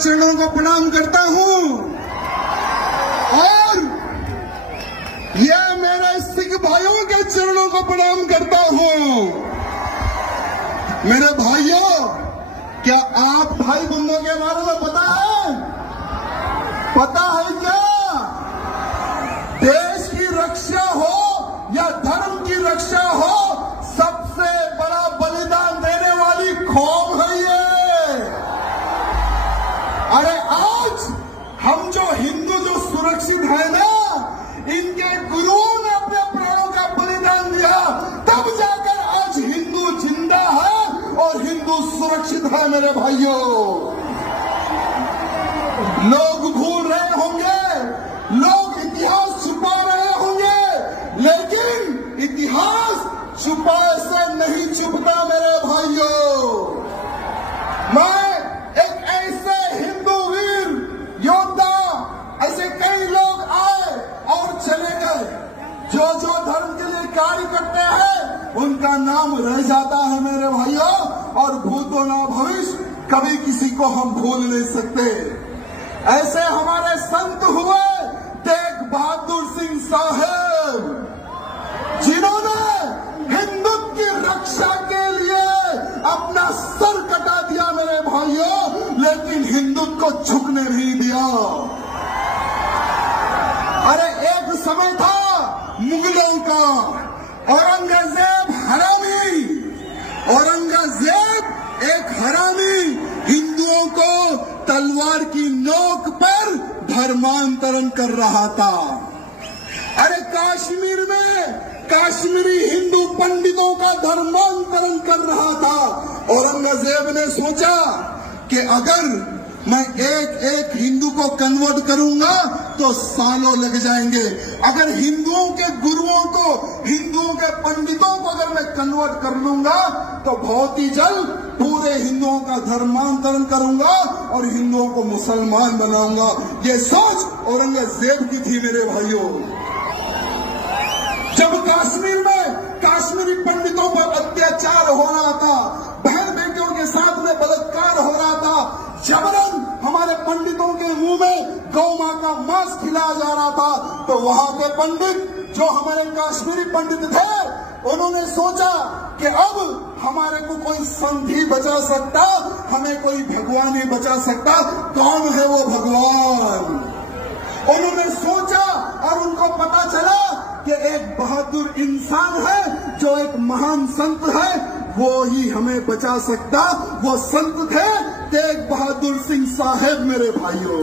चरणों को प्रणाम करता हूं और ये मेरे सिख भाइयों के चरणों को प्रणाम करता हूं। मेरे भाइयों, क्या आप भाई बंधुओं के बारे में पता है? पता है क्या? देश की रक्षा हो या धर्म की रक्षा हो, सबसे बड़ा बलिदान देने वाली कौम है ये। अरे आज हम जो हिंदू जो सुरक्षित है ना, इनके गुरुओं ने अपने प्राणों का बलिदान दिया, तब जाकर आज हिंदू जिंदा है और हिंदू सुरक्षित है। मेरे भाइयों, लोग भूल रहे होंगे, लोग इतिहास छुपा रहे होंगे, लेकिन इतिहास छुपाए से नहीं छुपता। मेरे भाइयों, मैं एक ऐसे हिंदू वीर योद्धा, ऐसे कई लोग आए और चले गए, जो जो धर्म के लिए कार्य करते हैं उनका नाम रह जाता है मेरे भाइयों, और भूतो ना भविष्य कभी किसी को हम भूल नहीं सकते। ऐसे हमारे संत हुए तेग बहादुर सिंह साहब, जिन्होंने हिंदुत्व की रक्षा के लिए अपना सर कटा दिया मेरे भाइयों, लेकिन हिंदुत्व को झुकने नहीं दिया। अरे एक समय था मुगलों का, औरंगजेब हरामी, औरंगजेब एक हरामी हिंदुओं को तलवार की नोक पर धर्मांतरण कर रहा था। अरे कश्मीर में कश्मीरी हिंदू पंडितों का धर्मांतरण कर रहा था। औरंगजेब ने सोचा कि अगर मैं एक एक हिंदू को कन्वर्ट करूंगा तो सालों लग जाएंगे। अगर हिंदुओं के गुरुओं को, हिंदुओं के पंडितों को अगर मैं कन्वर्ट कर लूंगा तो बहुत ही जल्द पूरे हिंदुओं का धर्मांतरण करूंगा और हिंदुओं को मुसलमान बनाऊंगा। ये सोच औरंगजेब की थी मेरे भाइयों। जब कश्मीर में कश्मीरी पंडितों पर अत्याचार हो रहा था, बहन बेटियों के साथ में बलात्कार हो रहा था, जबरन हमारे पंडितों के मुंह में गौ मां का मांस खिलाया जा रहा था, तो वहां के पंडित जो हमारे कश्मीरी पंडित थे, उन्होंने सोचा कि अब हमारे को कोई संधि बचा सकता, हमें कोई भगवान ही बचा सकता। कौन है वो भगवान? उन्होंने सोचा और उनको पता चला कि एक बहादुर इंसान है, जो एक महान संत है, वो ही हमें बचा सकता। वो संत थे तेग बहादुर सिंह साहब मेरे भाइयों।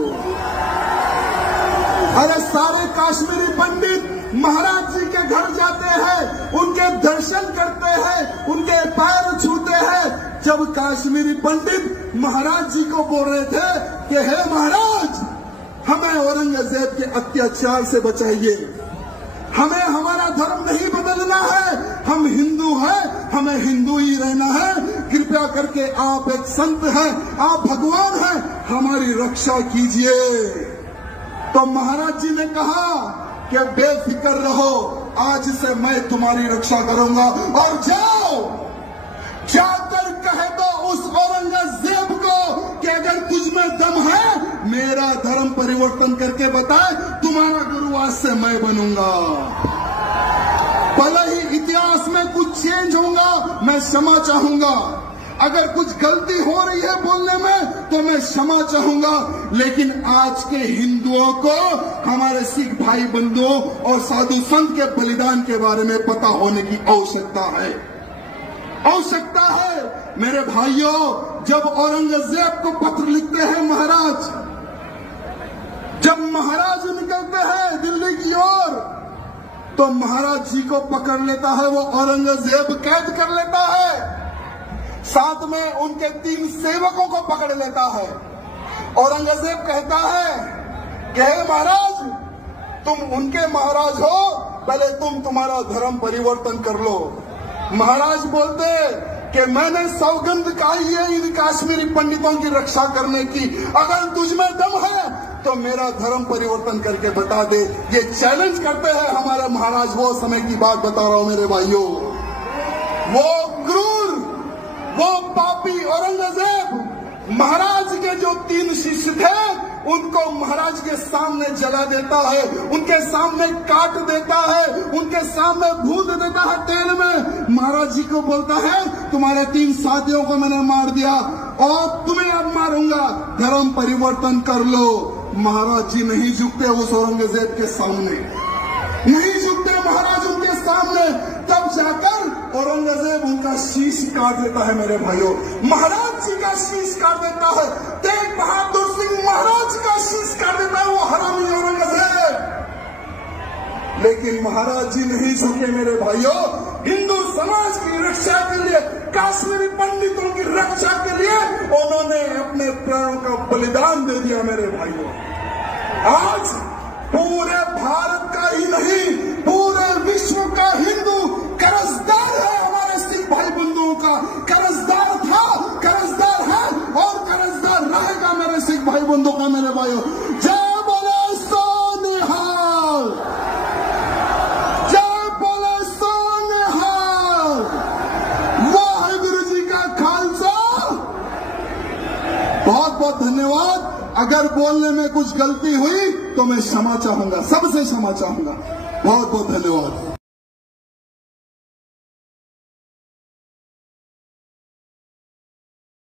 अरे सारे कश्मीरी पंडित महाराज जी के घर जाते हैं, उनके दर्शन करते हैं, उनके पैर छूते हैं। जब कश्मीरी पंडित महाराज जी को बोल रहे थे कि हे महाराज, हमें औरंगजेब के अत्याचार से बचाइए, हमें हमारा धर्म नहीं बदलना है, हम हिंदू हैं, हमें हिंदू ही रहना है, कृपया करके आप एक संत हैं, आप भगवान हैं, हमारी रक्षा कीजिए। तो महाराज जी ने कहा कि बेफिक्र रहो, आज से मैं तुम्हारी रक्षा करूंगा, और जाओ जाकर कह दो उस औरंगजेब को कि अगर तुझ में दम है, मेरा धर्म परिवर्तन करके बताए, तुम्हारा गुरु आज से मैं बनूंगा। भले ही इतिहास में कुछ चेंज होगा, मैं क्षमा चाहूंगा। अगर कुछ गलती हो रही है बोलने में तो मैं क्षमा चाहूंगा, लेकिन आज के हिंदुओं को हमारे सिख भाई बंधुओं और साधु संत के बलिदान के बारे में पता होने की आवश्यकता है, आवश्यकता है। मेरे भाइयों, जब औरंगजेब को पत्र लिखते हैं महाराज, जब महाराज निकलते हैं दिल्ली की ओर, तो महाराज जी को पकड़ लेता है वो औरंगजेब, कैद कर लेता है, साथ में उनके 3 सेवकों को पकड़ लेता है। औरंगजेब कहता है कि हे महाराज, तुम उनके महाराज हो, पहले तुम तुम्हारा धर्म परिवर्तन कर लो। महाराज बोलते कि मैंने सौगंध खाई है इन कश्मीरी पंडितों की रक्षा करने की, अगर तुझमें दम है तो मेरा धर्म परिवर्तन करके बता दे। ये चैलेंज करते हैं हमारे महाराज। वो समय की बात बता रहा हूं मेरे भाइयों। वो क्रूर, वो पापी औरंगजेब महाराज के जो 3 शिष्य थे उनको महाराज के सामने जला देता है, उनके सामने काट देता है, उनके सामने भून देता है तेल में। महाराज जी को बोलता है तुम्हारे 3 साथियों को मैंने मार दिया और तुम्हें अब मारूंगा, धर्म परिवर्तन कर लो। महाराज जी नहीं झुकते उस औरंगजेब के सामने, नहीं झुकते महाराज उनके सामने। तब जाकर औरंगजेब उनका शीश काट देता है मेरे भाइयों, महाराज जी का शीश काट देता है। तेग बहादुर सिंह महाराज का शीश काट देता है वो हरामी औरंगजेब। लेकिन महाराज जी नहीं झुके मेरे भाइयों, हिंदू समाज की रक्षा के लिए, काश्मीरी पंडितों की रक्षा के लिए उन्होंने अपने प्राणों का बलिदान दे दिया मेरे भाइयों। आज पूरे भारत का ही नहीं पूरे विश्व का हिंदू कर्जदार है हमारे सिख भाई बंधुओं का, कर्जदार था, कर्जदार है और कर्जदार रहेगा मेरे सिख भाई बंधुओं का मेरे भाइयों। जय बोले सोनिहाल, जय बोले सोनिहाल, वाहिगुरु जी का खालसा। बहुत बहुत धन्यवाद। अगर बोलने में कुछ गलती हुई तो मैं क्षमा चाहूंगा, सबसे क्षमा चाहूंगा। बहुत बहुत धन्यवाद।